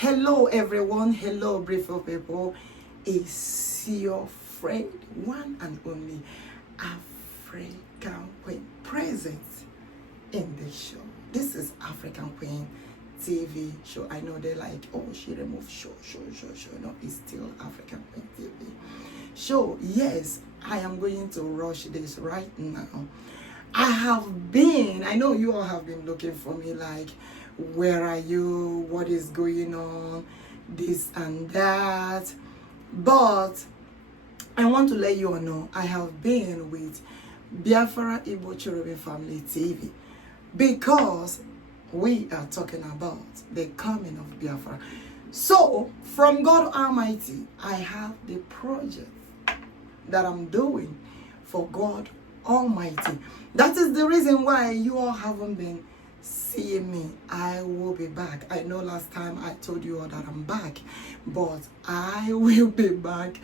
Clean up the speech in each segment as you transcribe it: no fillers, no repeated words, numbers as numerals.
Hello everyone, hello beautiful people. It's your friend, one and only African Queen, present in the show. This is African Queen TV show. I know they're like, oh, she removed show. No, it's still African Queen TV show. Yes, I am going to rush this right now. I know you all have been looking for me, like, where are you, what is going on, this and that, but I want to let you all know I have been with Biafra Igbo Cherubim Family TV because we are talking about the coming of Biafra. So from God Almighty, I have the project that I'm doing for God Almighty. That is the reason why you all haven't been seeing me. I will be back. I know last time I told you all that I'm back, but I will be back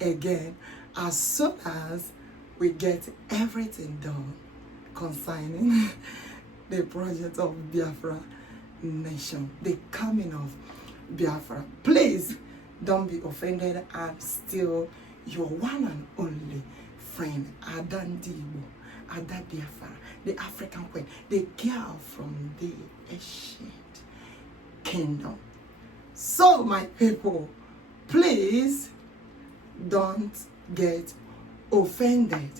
again as soon as we get everything done concerning the project of Biafra nation, the coming of Biafra. Please don't be offended. I'm still your one and only friend, Adandibo, Ada Biafra, the African Queen, the girl from the ancient kingdom. So my people, please don't get offended.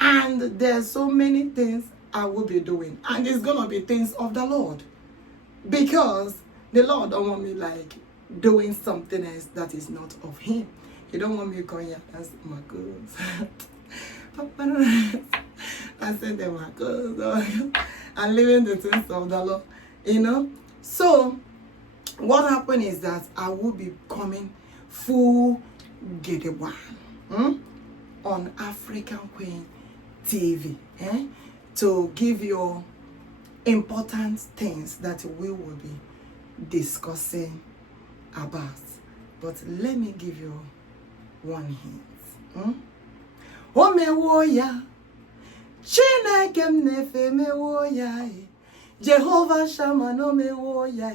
And there's so many things I will be doing, and it's gonna be things of the Lord, because the Lord don't want me like doing something else that is not of Him. He don't want me going here as my girls. I said them my girls and living the things of the Lord, you know. So what happened is that I will be coming full Gedewan on African Queen TV to give you important things that we will be discussing about. But let me give you one hint. O mewo ya Chineke m nefe mewo ya Jehovah Shammah no mewo ya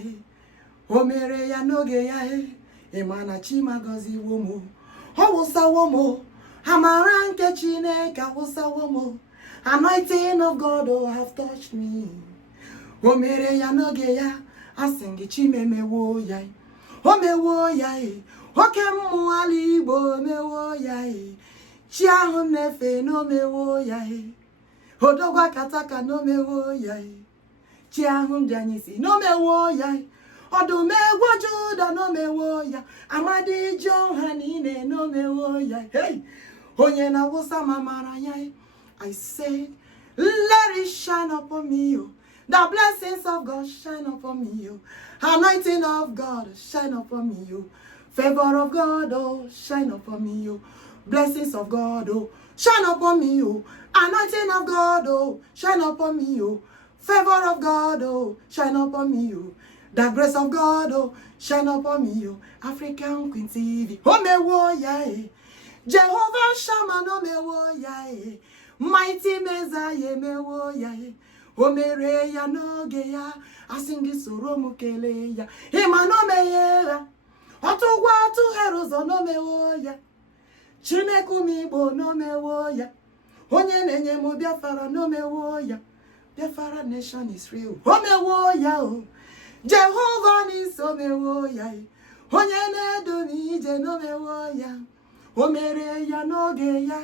O mere ya n'oge ya Imana Chima gọziwo m O wụsawo m amara nke Chineke awụsawo m Anointing of God have touched me O mere ya n'oge ya asị gị Chime mewo ya O mewo ya Oke mmụọ ala Igbo mewo ya Chi ahụ nefe no mewo ya Odogwa kataka no mewo ya Chi ahụ njanyisi no mewo ya Ọdụm egwu Juda no mewo ya Amadi John niile no mewo ya Hey, onye na wụsa mamara ya I said, let it shine upon me, the blessings of God shine upon me, anointing of God shine upon me, favor of God, oh, shine upon me, blessings of God, oh, shine upon me, anointing of God, oh, shine upon me, favor of God, oh, shine upon me, the grace of God, oh, shine upon me, African Queen TV, oh, me wo ya, Jehovah Shammah no me wo ya, Mighty Messiah me wo ya, o mere ya n'oge ya, asingi soro mu kele ya, Ima no me ya, Otugwa atu heruzo no me wo ya, Chineke Igbo no me wo ya, Onye nenye mu Biafra no me wo ya, Biafra nation is real, o me wo ya o, Jehovah is o me wo ya, Onye na-edu m ije no me wo ya, o mere ya n'oge ya.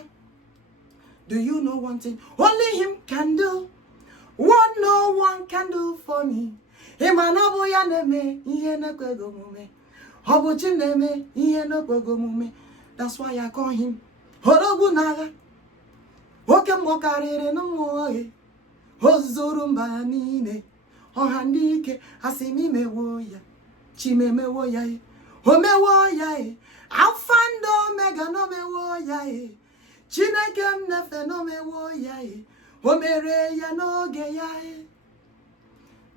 Do you know one thing? Only Him can do what no one can do for me. Imanobu ya neme ihe nekwego mume. Obuchi neme ihe nekwego mume. That's why I call Him Horogu Naga. Oke mokarire no moe. Ozuru mba niile. Ọha ndị ike asimi mewo ya. Chime mewo ya. O mewo ya. Alpha and Omega no mewo ya. Chineke m nefe no mewo ya O mere ya n'oge ya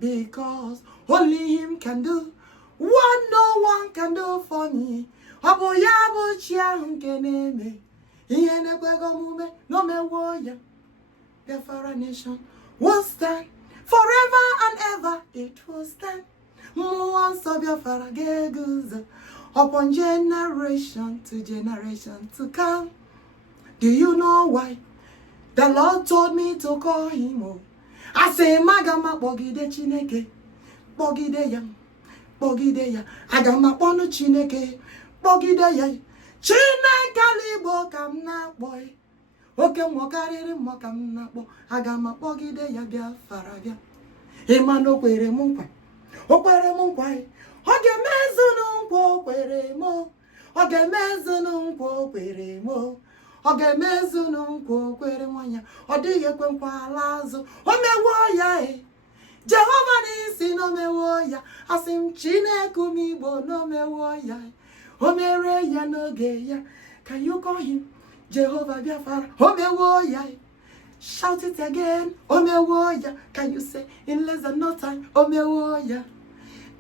because only Him can do what no one can do for me. Ọ bụ ya bụ chi ahụ nke na-eme ihe na-ekwego omume no mewo ya. Biafra nation will stand forever and ever. It will stand Once of Biafra geguzo upon generation to come. Do you know why the Lord told me to call him? Oh, I say magama bogide chineke, bogide ya, agama ponu chineke, bogide ya, chineke libo kam na boy. Oke mwakariri mwakam na bo, agama bogide ya Biafra bia. Emano kwere munkwa. Okwere munkwa. Oge mezunu nkwa okwere mo. Oge mezunu nkwa okwere mo. Oge mezunu nkwa okwere nwanya. Odighe kwe nkwa alazu. Omewo ya Jehova n'isi no mewo ya. Asim Chineke umigbo no mewo ya. Omere ya n'oge ya. Can you call him Jehovah Biafra? Omewo ya. Shout it again. Omewoya. Can you say in less than no time? Omewoya.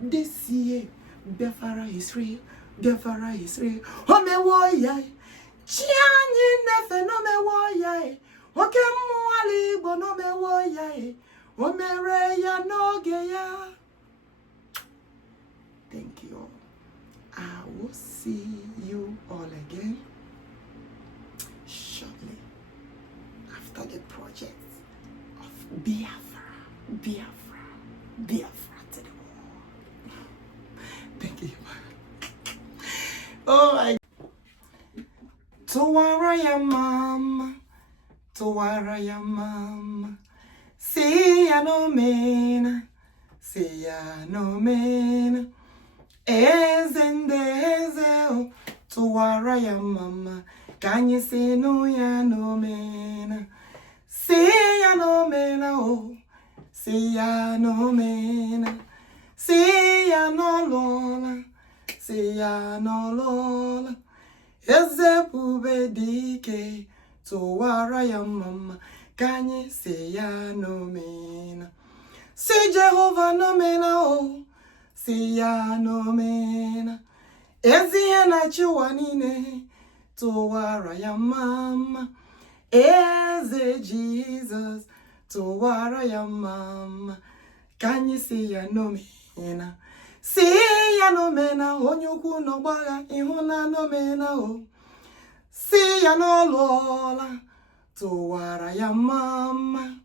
This year, Biafra is real. Biafra is real. Omewoya. Chianyi nefe no mewoya. Oke mwali bo no mewoya. Omereya no geya. Thank you all. I will see you all again shortly. After the project of Biafra to the world. Thank you. Oh my. Towara ya mama. See ya no mena. Eze. Towara ya mama. Can you say no ya no mena? See ya no mena, oh. See ya no mena. See ya no lola. See ya no lola. EBUBEDIKE towara ya mama. Kanye see ya no mena. See Jehovah no mena, oh. See ya no mena. Ezi na chiwanine towara ya mama. Eze Jesus, towara ya mama. Can you see ya no mena? See ya no mena, onyuku no baga, ihuna no mena, oh. See ya no lola, towara ya mama.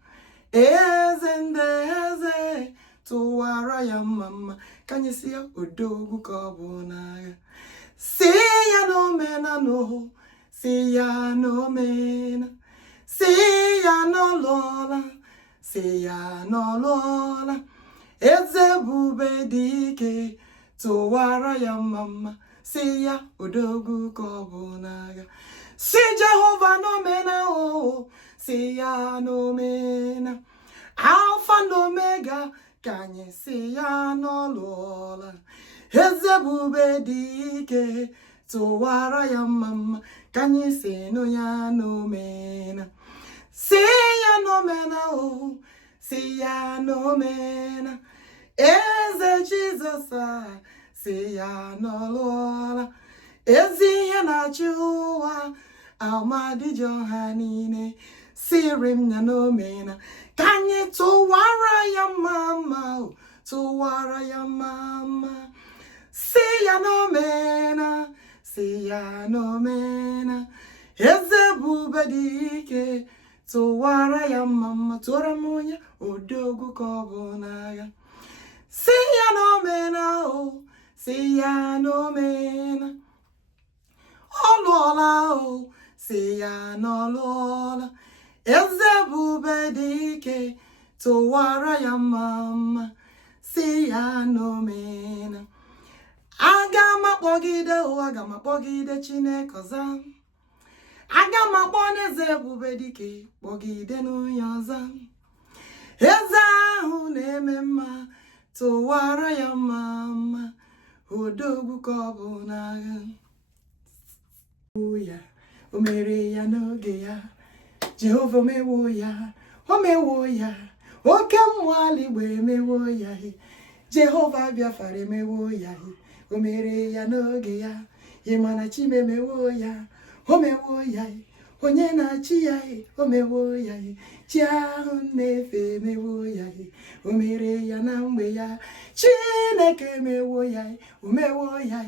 Eze, towara ya mama. Can you see ya odogu kabunaga? See ya no mena, no. See ya no mena. See ya no lola. See ya no lola. EBUBEDIKE towara ya mama. See ya odogu kobunaga. See Jehovah no mena, oh. See ya no mena. Alpha and Omega. Can you see ya no lola? EBUBEDIKE towara ya mama. Can you say no ya no mena? See ya no mena, oh. See ya no mena. Eze Jesus, see ya no lola. Ezi ya na chihuwa. Almighty Johanine. Sirim ya no mena. Can you towara ya mama, oh. Towara ya mama. See ya no mena. See ya no mena. EBUBEDIKE towara ya mama. Toramunya odogu kobunaga. See ya no mena, oh. See ya no mena. Oh lola, oh. See ya no lola. EBUBEDIKE towara ya mama. See ya no mena. Agama bogide Chineke ọza. Agama boneze EBUBEDIKE bogide n'onye ọza. Eze ahụ na-eme mma towara ya mama. Odogwu ka ọ bụ n'agha. Ya o mere ya n'oge ya. Jehova mewo ya. O mewo ya. Oke mmụọ Igbo emewo ya. Jehova Biafra emewo ya. O mere ya n'oge ya. Ịmana Chime mewo ya. O mewo ya. onye na-achị ya o mewo ya chi ahụ na-efe emewo ya o mere ya na mgbe ya Chineke emewo ya o mewo ya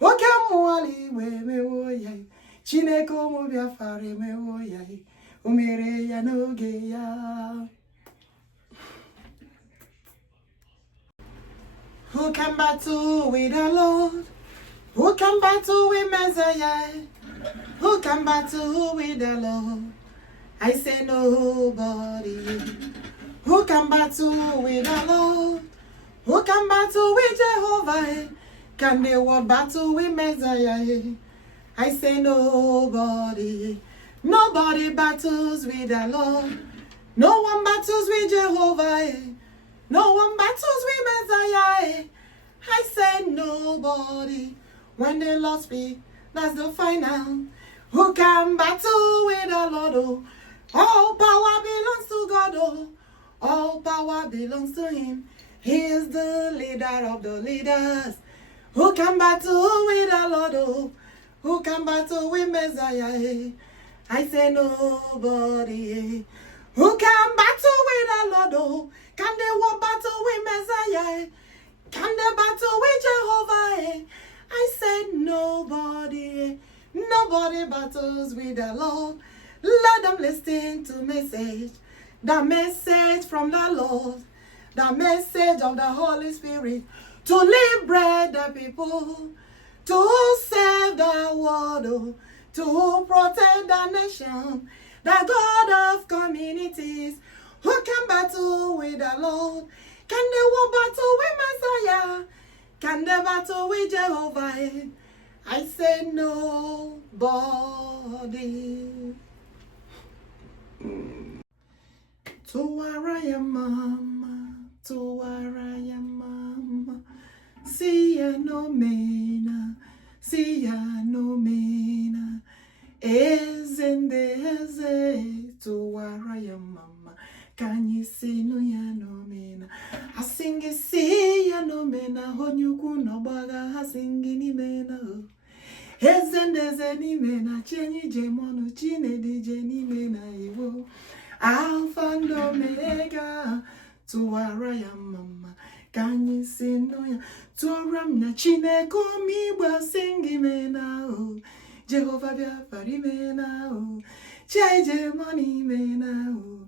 oke mmụọ eluigwe emewo ya Chineke ụmụ Biafra emewo ya o mere ya n'oge ya. Who can battle with the Lord? Who can battle with Messiah? Who can battle with the Lord? I say nobody. Who can battle with the Lord? Who can battle with Jehovah? Can the world battle with Messiah? I say nobody. Nobody battles with the Lord. No one battles with Jehovah. No one battles with Messiah. I say nobody. When the Lord speaks, that's the final. Who can battle with the Lord? Oh, all power belongs to God. Oh, all power belongs to Him. He is the leader of the leaders. Who can battle with the Lord? Oh, who can battle with Messiah? I say nobody. Who can battle with the Lord? Oh, can they walk battle with Messiah? Can they battle with Jehovah? I said nobody. Nobody battles with the Lord. Let them listen to message. The message from the Lord. The message of the Holy Spirit. To liberate the people. To save the world. To protect the nation. The God of communities. Who can battle with the Lord? Can they walk battle with Messiah? Can they battle with Jehovah? I say nobody. Tuwara ya mama, tuwara ya mama. Siya no mena, siya no mena. Eze, tuwara ya mama. Can you see no ya no mena? I sing it, see ya no mena. Honyuku no baga, I sing ni mena. Eze ni mena. Chenyi jemono, chine dije ni mena. Ewo. Alpha and Omega. Tuwara ya mama. Can you see no ya? Tuwaram na chine komi ba singi mena. Jehovah Biafra mena. Chai jemoni mena.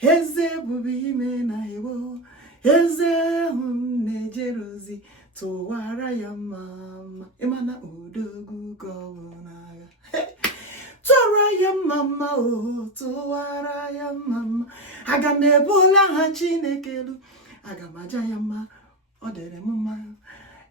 Eze bubi mena ewo. Eze nejerozi. Tuwara ya mama. Imana udogu konaga. Tuwara ya mama. Tuwara ya mama. Agamebola ha Chinekelu. Agamaja ya ma. Odere mama.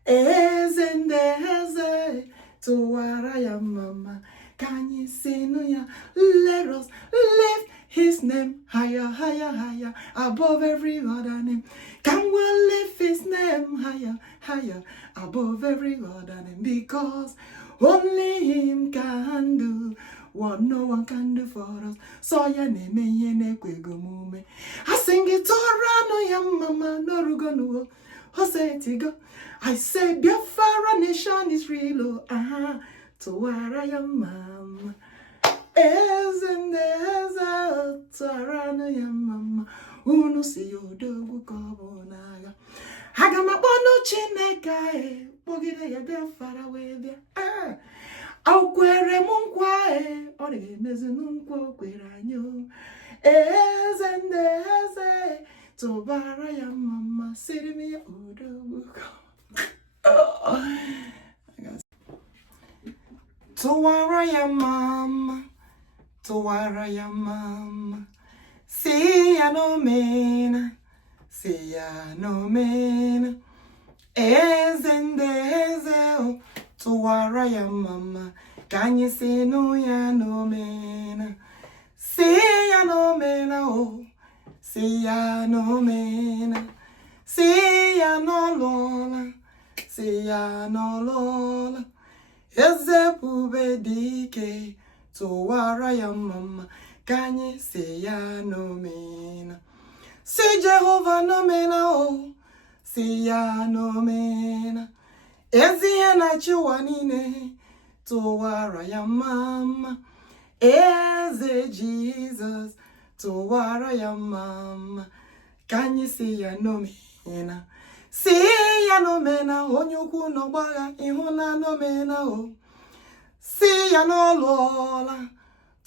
Eze ndeze. Tuwara ya mama. Can you sing ya? Let us lift His name higher, higher, higher, above every other name. Can we lift His name higher, higher, above every other name? Because only Him can do what no one can do for us. So ya neme yene kwegomume. I sing it no ya mama no rugonuo. Hosetigo. I say Biafra nation is real. Tuwara ya mama. Eze tuwara ya mama. Unu si yodogu kobonaga. Hagamabonu Chineke. Bogide ya Biafra webia. Aukwere munkwa Ore mezi nunkwa kwere anyo. Eze tuwara ya mama. Sirimi ya udogu Tuwara ya mama, tuwara ya mama. Siya no mena, siya no mena. Eze tuwara ya mama. Kanye se no ya no mena. Siya no mena oh, siya no mena. Siya no lola, siya no lola. EBUBEDIKE tuwara ya mama. Kanye se ya no mena. Si Jehovah no mena oh. Si ya no mena. Ezi ya na chiwanine. Tuwara ya mama. Eze Jesus tụwara ya mma ka anyị si ya n'omena si ya n'omena onye ukwu n'ọgbagha ịhụ na n'omena o si ya n'ọlụọla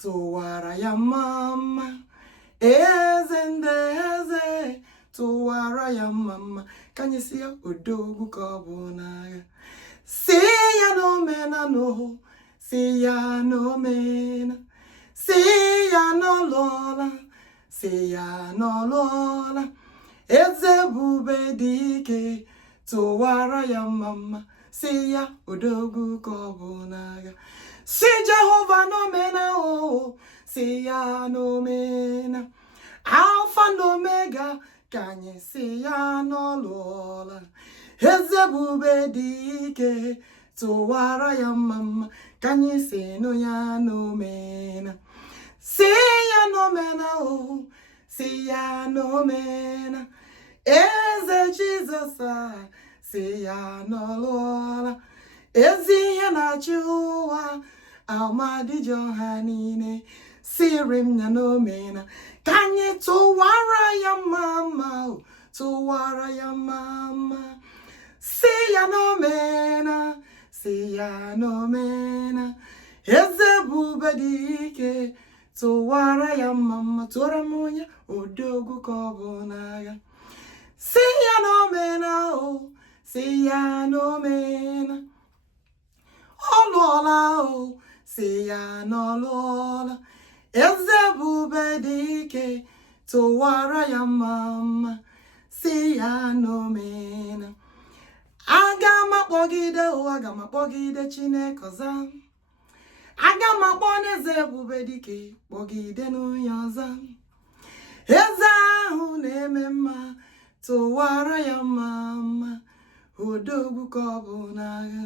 tụwara ya mma eze ndị eze tụwara ya mma ka anyị si ya odogwu ka ọ bụ n'agha si ya n'omena no si ya n'omena si ya n'ọlụọla si ya n'ọlụọla eze Ebubedike tụwara ya mma si ya odogwu ka ọ bụ n'agha si Jehova n'omena o si ya n'omena Alfa na Omega ka anyị si ya n'ọlụọla eze Ebubedike tụwara ya mma ka anyị si nụ ya n'omena si ya n'omena o si ya n'omena eze Jizọs si ya n'ọlụọla ezi ihe na-achị ụwa amadiji ọha niile siri m ya n'omena ka anyị tụwara ya mma tụwara ya mma si ya n'omena si ya n'omena eze Ebubedike tụwara ya mma tụwara m onye odogwu ka ọ bụ n'agha si ya n'omena o si ya n'omena ọlụọla o si ya n'ọlụọla eze Ebubedike tụwara ya mma si ya n'omena aga m akpọgide aga m akpọgide Chineke ọzọ aga m akpọ n'eze Ebubedike kpọgide n'onye ọzọ eze ahụ na-eme mma tụwara ya mma odogwu ka ọ bụ n'agha